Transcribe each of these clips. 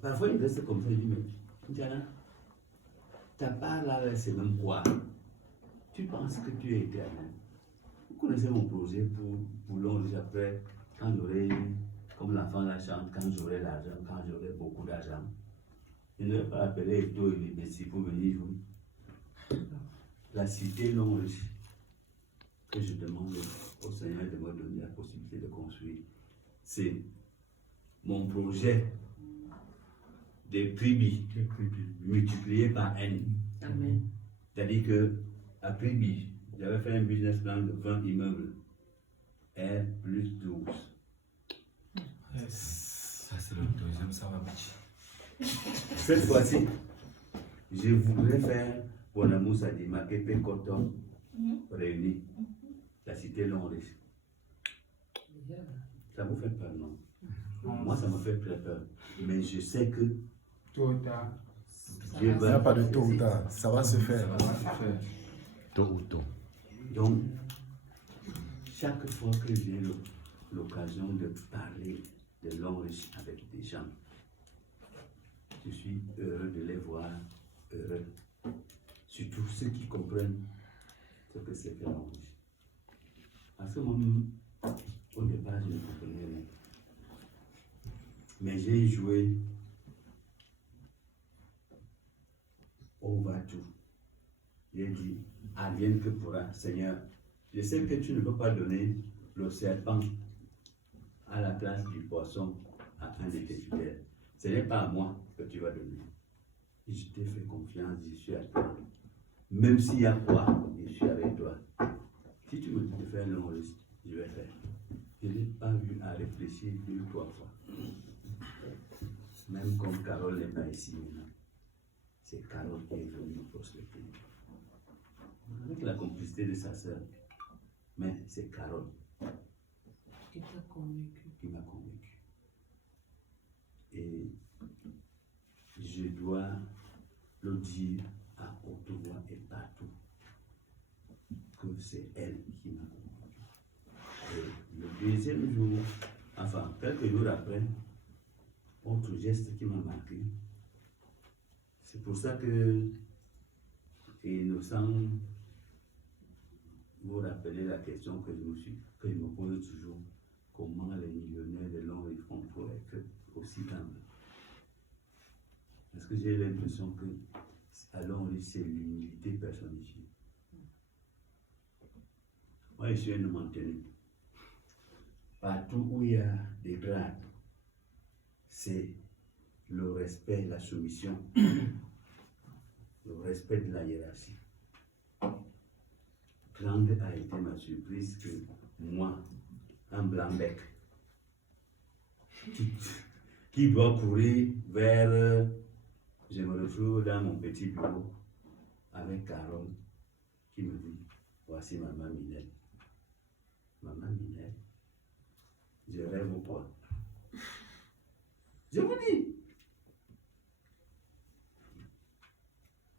Parfois, il reste comme ça, il dit, mais Diana, ta part là, c'est même quoi? Tu penses que tu es éternel. Vous connaissez mon projet pour l'onge après, quand j'aurai, comme l'enfant la chante, quand j'aurai l'argent, quand j'aurai beaucoup d'argent. Je ne vais pas appeler Eto et les Bessie pour venir jouer. La cité l'onge que je demande au Seigneur de me donner la possibilité de construire, c'est mon projet des tribus multiplié par N. Amen. C'est-à-dire que à Tribi, j'avais fait un business plan de 20 immeubles. R plus 12. Ça, c'est le deuxième, ça va marcher. Cette fois-ci, je voudrais faire Bonamou Sadima, Kepe Koton, réunis. La cité Lonriche. Ça vous fait peur, non? Moi, ça me fait très peur. Mais je sais que Tôt ou tard. Dieu Il n'y a va. pas de tôt ou tard, ça va se faire. Tôt ou tôt. Donc, chaque fois que j'ai l'occasion de parler de l'Onriche avec des gens, je suis heureux de les voir heureux. Surtout ceux qui comprennent ce que c'est que l'Onriche. Parce que moi-même, au départ, je ne comprenais rien. Mais j'ai joué au va-tout. J'ai dit, advienne que pourra, Seigneur. Je sais que tu ne peux pas donner le serpent à la place du poisson à un de tes fidèles. Ce n'est pas à moi que tu vas donner. Et je t'ai fait confiance, je suis à toi. Même s'il y a quoi, je suis avec toi. Si tu me dis de faire long risque, je vais faire. Je n'ai pas eu à réfléchir 2 ou 3 fois. Même comme Carole n'est pas ici maintenant. C'est Carole qui est venue me prospecter. Avec la complicité de sa sœur. Mais c'est Carole Qui t'a convaincu. qui m'a convaincu. Et je dois le dire à haute voix et partout que c'est elle qui m'a convaincu. Et le deuxième jour, enfin quelques jours après, autre geste qui m'a marqué. C'est pour ça que Innocent vous rappelez la question que je me pose toujours. Comment les millionnaires de l'Onriche font pour être aussi humbles? Parce que j'ai l'impression que à l'Onriche, c'est l'humilité personnifiée. Moi, je suis un homme tenu. Partout où il y a des grades, c'est le respect, la soumission, le respect de la hiérarchie. Grande a été ma surprise que moi, un blanc-bec, qui doit courir vers, je me retrouve dans mon petit bureau avec Carole qui me dit, voici maman Minette. Maman Minette, je rêve ou quoi? Je vous dis,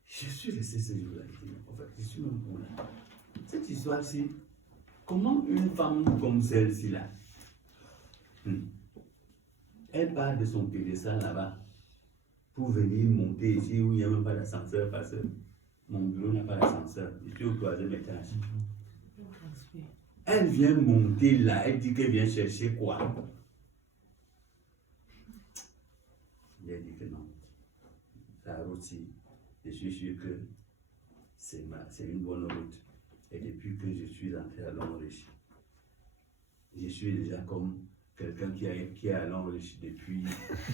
je suis resté ce jour-là. En fait, je suis même pour là. Cette histoire-ci, comment une femme comme celle-ci là, elle part de son pédestal là-bas pour venir monter ici où il n'y a même pas d'ascenseur parce que mon bureau n'a pas d'ascenseur. Je suis au 3e étage. Elle vient monter là, elle dit qu'elle vient chercher quoi? J'ai dit que non. La route-ci, je suis sûr que c'est une bonne route. Et depuis que je suis entré à l'Onriche, je suis déjà comme quelqu'un qui est à l'Onriche depuis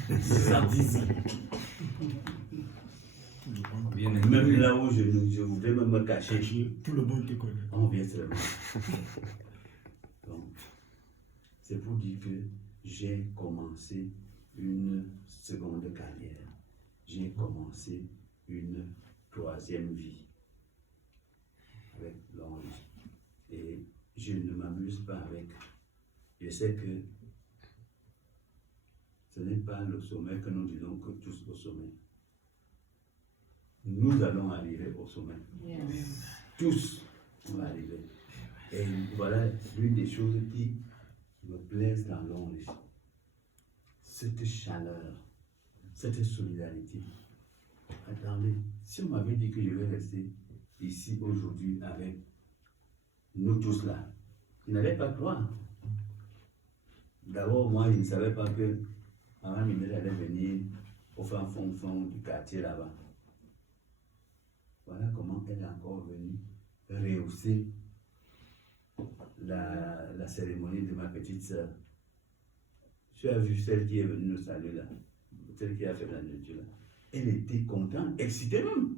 110 ans. Même là où je voudrais même me cacher, Tout le monde te connaît. on vient seulement. Donc, c'est pour dire que j'ai commencé une seconde carrière. J'ai commencé une 3e vie avec l'Onriche. Et je ne m'amuse pas avec. Je sais que ce n'est pas le sommet que nous disons que tous au sommet. Nous allons arriver au sommet. Yes. Tous vont arriver. Et voilà l'une des choses qui me plaisent dans l'Onriche. Cette chaleur, cette solidarité. Attendez, si on m'avait dit que je vais rester ici aujourd'hui avec nous tous là, je n'allais pas croire. D'abord, moi, je ne savais pas que Maman Minette allait venir au fond du quartier là-bas. Voilà comment elle est encore venue rehausser la cérémonie de ma petite sœur. Tu as vu celle qui est venue nous saluer là, celle qui a fait la nourriture là. Elle était contente, excitée même.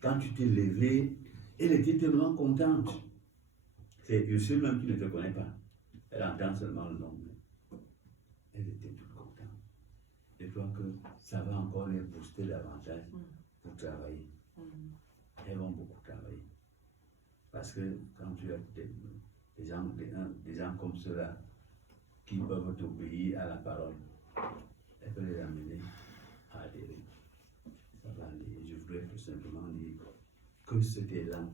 Quand tu t'es levé, elle était tellement contente. C'est Ursule même qui ne te connaît pas. Elle entend seulement le nom. Elle était toute contente. Je crois que ça va encore les booster davantage pour travailler. Elles vont beaucoup travailler. Parce que quand tu as des gens comme ceux-là qui peuvent t'obéir à la parole, elles peuvent les amener à adhérer. Ça va aller. Je voudrais tout simplement dire que cet élan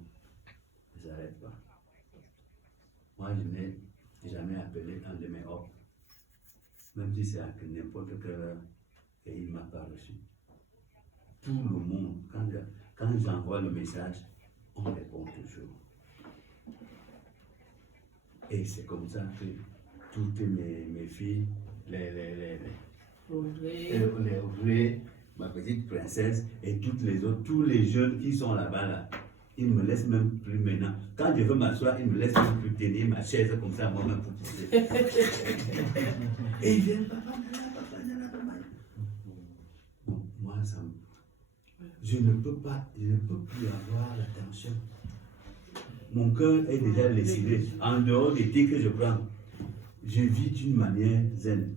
ne s'arrête pas. Moi, je n'ai jamais appelé un de mes hôtes, même si c'est à n'importe quelle heure, et il ne m'a pas reçu. Tout le monde, quand j'envoie le message, on répond toujours. Et c'est comme ça que toutes mes filles, les Audrey, ma petite princesse et toutes les autres, tous les jeunes qui sont là-bas, là, ils ne me laissent même plus maintenant. Quand je veux m'asseoir, ils ne me laissent même plus tenir ma chaise comme ça, moi-même pour pousser. Et ils viennent, papa. Bon, moi, je ne peux plus avoir l'attention. Mon cœur est déjà lessivé. En dehors des thés que je prends, je vis d'une manière zen.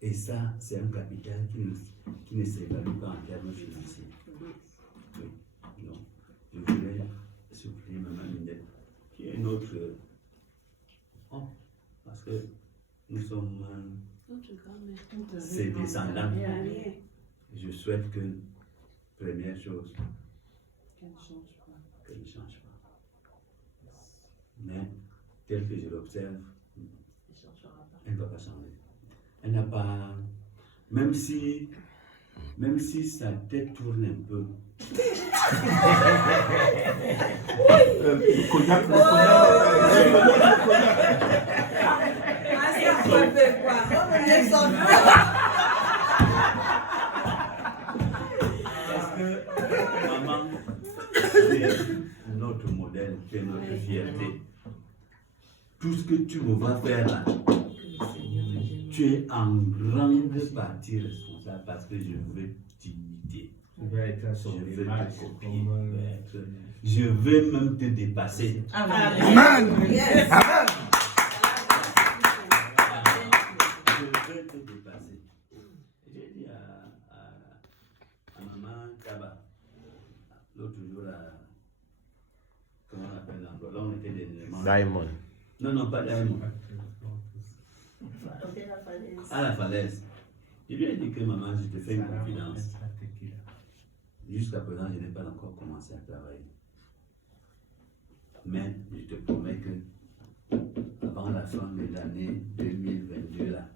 Et ça, c'est un capital qui ne s'évalue pas en termes financiers. Oui, non. Je voulais supplier Maman Minette, qui est notre homme, parce que nous sommes ses descendants. Je souhaite que, première chose, qu'elle ne change pas. Mais, tel que je l'observe, elle ne va pas changer. Elle n'a pas... Même si sa tête tourne un peu. Parce que maman, c'est notre modèle, c'est notre fierté. Tout ce que tu me vas faire là, tu es en grande partie responsable parce que je veux t'imiter. Tu vas être Je sur les veux marches te copier. comme... Je veux même te dépasser. Amen. Yes. Amen. Je veux te dépasser. J'ai dit à maman Kaba, l'autre jour, comment on appelle l'endroit? Là, on était des éléments. Diamond. Non, pas Diamond. À la falaise. Je lui ai dit que maman, je te fais une confidence. Jusqu'à présent, je n'ai pas encore commencé à travailler. Mais je te promets que avant la fin de l'année 2022, là,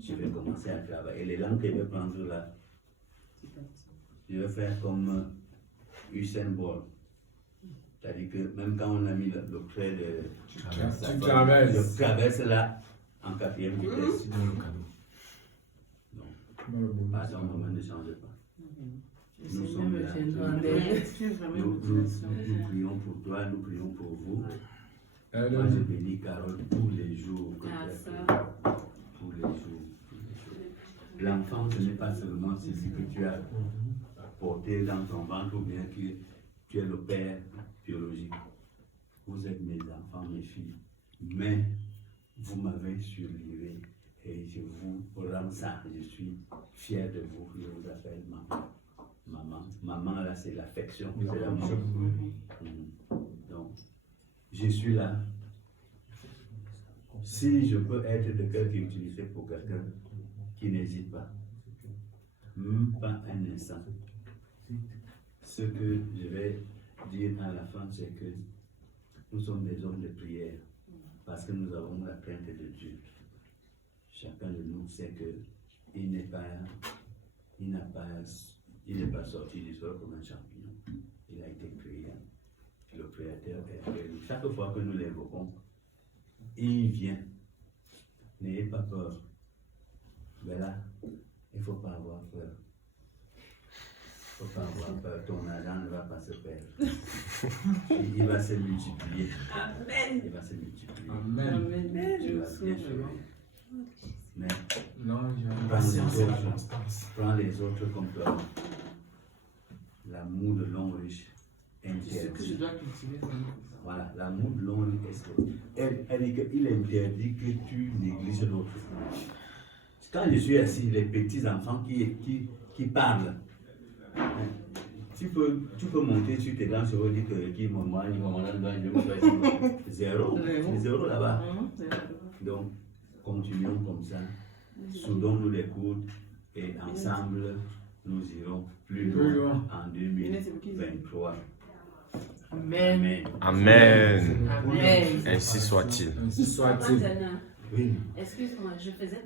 je vais commencer à travailler. Et les langues que je vais prendre là, je vais faire comme Usain Bolt. C'est-à-dire que même quand on a mis le trait de... Je traverse là en 4e vitesse. Dans le cadeau. Non, pas ça, moment ne change pas. Nous Seigneur sommes me là. tiendra en délai. Tu es vraiment Nous prions pour toi, nous prions pour vous. Moi, je bénis Carole tous les jours. Que tu as fait. Tous les jours. L'enfant, ce n'est pas seulement celui que tu as porté dans ton ventre ou bien que tu es le père biologique. Vous êtes mes enfants, mes filles. Mais vous m'avez surlevé et je vous rends ça. Je suis fier de vous. Je vous appelle maman. Maman, là, c'est l'affection, c'est l'amour. Donc, je suis là. Si je peux être de quelque utilité pour quelqu'un qui n'hésite pas, même pas un instant, ce que je vais dire à la fin, c'est que nous sommes des hommes de prière parce que nous avons la crainte de Dieu. Chacun de nous sait qu'il n'est pas il n'est pas sorti du sol comme un champignon. Il a été créé. Le Créateur est avec nous. Chaque fois que nous l'évoquons, il vient. N'ayez pas peur. Mais là, il ne faut pas avoir peur. Il ne faut pas avoir peur. Ton argent ne va pas se perdre. Il va se multiplier. Amen. Il va se multiplier. Amen. Amen. Tu Je vas bien souffre. gérer. Mais Non, j'ai la Prends les patience et la autres. constance. prends les autres comme toi. L'amour de l'homme riche C'est ce que je interdit. dois cultiver. Voilà, l'amour de l'homme riche elle dit qu'il interdit que tu négliges l'autre. Quand je suis assis, les petits enfants qui parlent, tu peux monter sur tes grands chevaux et dire que qui maman, zéro. C'est zéro là-bas. Donc, continuons comme ça. Soudons-nous les coudes et ensemble, nous irons plus loin en 2023. Amen. Amen. Amen. Amen. Ainsi soit-il. Papa Dana, Oui. excuse-moi, je faisais